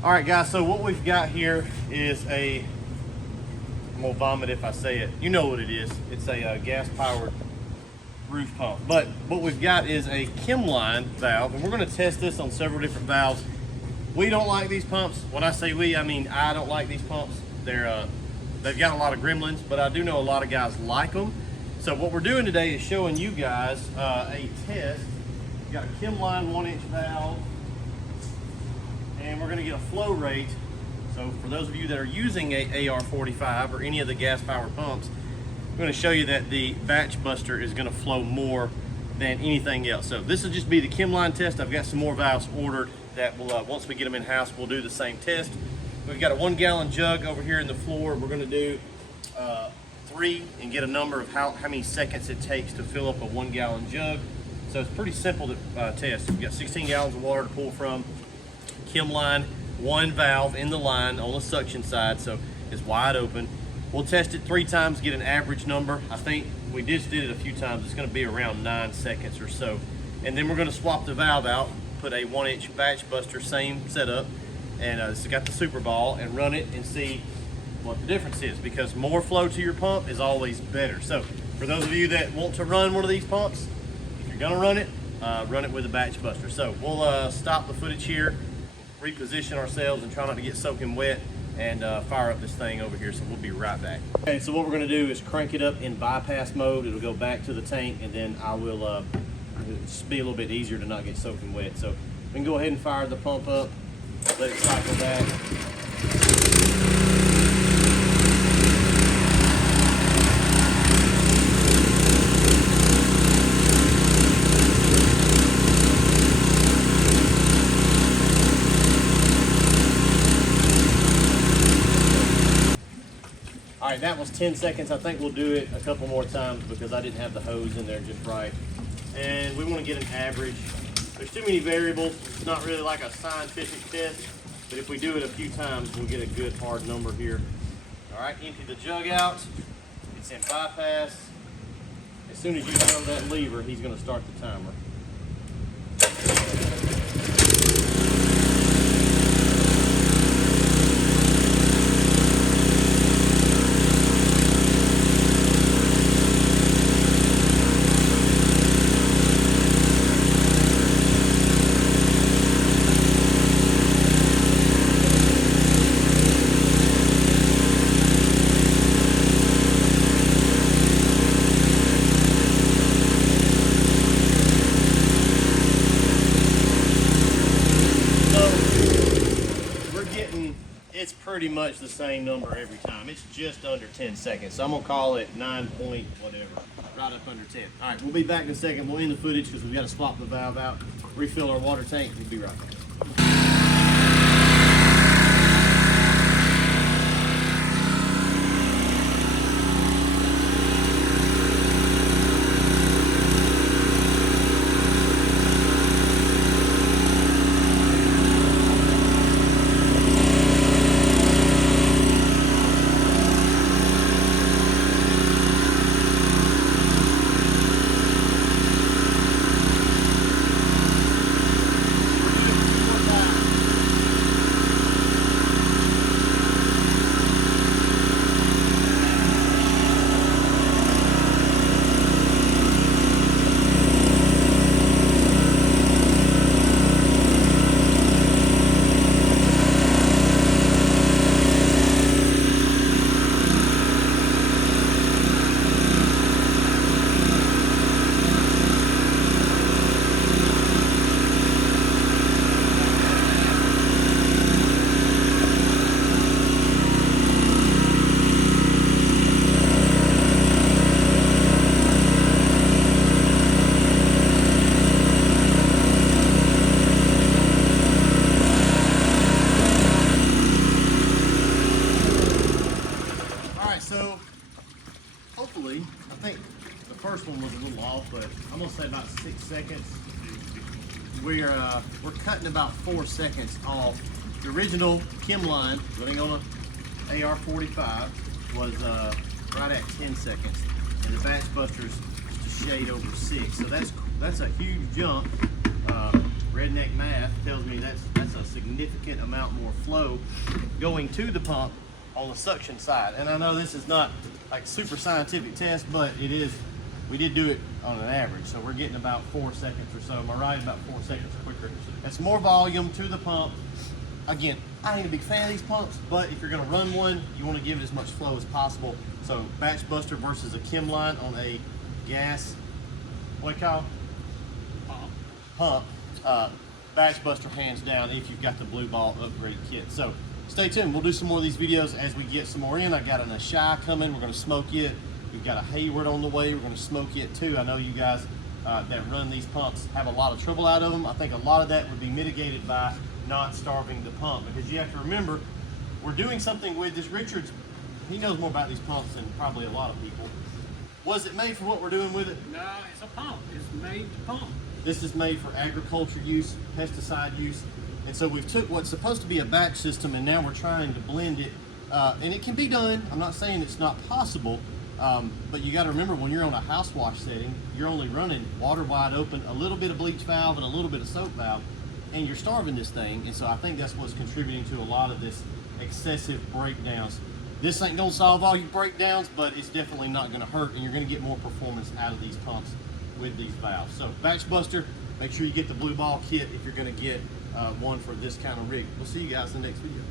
All right, guys, so what we've got here is I'm gonna vomit if I say it. You know what it is. It's a gas-powered roof pump. But what we've got is a chemline valve, and we're gonna test this on several different valves. We don't like these pumps. When I say we, I mean I don't like these pumps. They've got a lot of gremlins, but I do know a lot of guys like them. So what we're doing today is showing you guys a test. We've got a chemline 1-inch valve, and we're going to get a flow rate. So for those of you that are using a AR45 or any of the gas powered pumps, I'm going to show you that the BatchBuster is going to flow more than anything else. So this will just be the chemline test. I've got some more valves ordered that will, once we get them in house, we'll do the same test. We've got a 1-gallon jug over here in the floor. We're going to do 3 and get a number of how many seconds it takes to fill up a 1-gallon jug. So it's pretty simple to test. We've got 16 gallons of water to pull from. Chemline, 1 valve in the line on the suction side, so it's wide open. We'll test it 3 times, get an average number. I think we just did it a few times. It's going to be around 9 seconds or so. And then we're going to swap the valve out, put a 1-inch BatchBuster, same setup, and it's got the super ball, and run it and see what the difference is, because more flow to your pump is always better. So for those of you that want to run one of these pumps, if you're going to run it with a BatchBuster. So we'll stop the footage here, reposition ourselves and try not to get soaking wet, and fire up this thing over here. So we'll be right back. Okay, so what we're going to do is crank it up in bypass mode. It'll go back to the tank, and then I will just be a little bit easier to not get soaking wet. So we can go ahead and fire the pump up, let it cycle back. All right, that was 10 seconds. I think we'll do it a couple more times because I didn't have the hose in there just right. And we want to get an average. There's too many variables. It's not really like a scientific test, but if we do it a few times, we'll get a good hard number here. All right, empty the jug out. It's in bypass. As soon as you throw that lever, he's going to start the timer. It's pretty much the same number every time. It's just under 10 seconds. So I'm gonna call it 9 point whatever, right up under 10. All right, we'll be back in a second. We'll end the footage because we've got to swap the valve out, refill our water tank. We'll be right back. Hopefully, I think the first one was a little off, but I'm gonna say about 6 seconds. We're cutting about 4 seconds off. The original chemline running on a AR45 was right at 10 seconds, and the BatchBuster's just a shade over 6. So that's a huge jump. redneck math tells me that's a significant amount more flow going to the pump on the suction side. And I know this is not like super scientific test, but it is. We did do it on an average, so we're getting about 4 seconds or so. Am I right? About 4 seconds quicker. That's more volume to the pump. Again, I ain't a big fan of these pumps, but if you're gonna run one, you wanna give it as much flow as possible. So BatchBuster versus a chemline on a gas, what do you call it? Pump. BatchBuster hands down if you've got the blue ball upgrade kit. So stay tuned. We'll do some more of these videos as we get some more in. I got an Ashai coming. We're gonna smoke it. We've got a Hayward on the way. We're gonna smoke it too. I know you guys that run these pumps have a lot of trouble out of them. I think a lot of that would be mitigated by not starving the pump, because you have to remember, we're doing something with this. Richard's, he knows more about these pumps than probably a lot of people. Was it made for what we're doing with it? No, it's a pump. It's made to pump. This is made for agriculture use, pesticide use. And so we've took what's supposed to be a batch system and now we're trying to blend it. And it can be done. I'm not saying it's not possible, but you got to remember, when you're on a house wash setting, you're only running water wide open, a little bit of bleach valve and a little bit of soap valve, and you're starving this thing. And so I think that's what's contributing to a lot of this excessive breakdowns. This ain't gonna solve all your breakdowns, but it's definitely not gonna hurt, and you're gonna get more performance out of these pumps with these valves. So BatchBuster, make sure you get the blue ball kit if you're gonna get one for this kind of rig. We'll see you guys in the next video.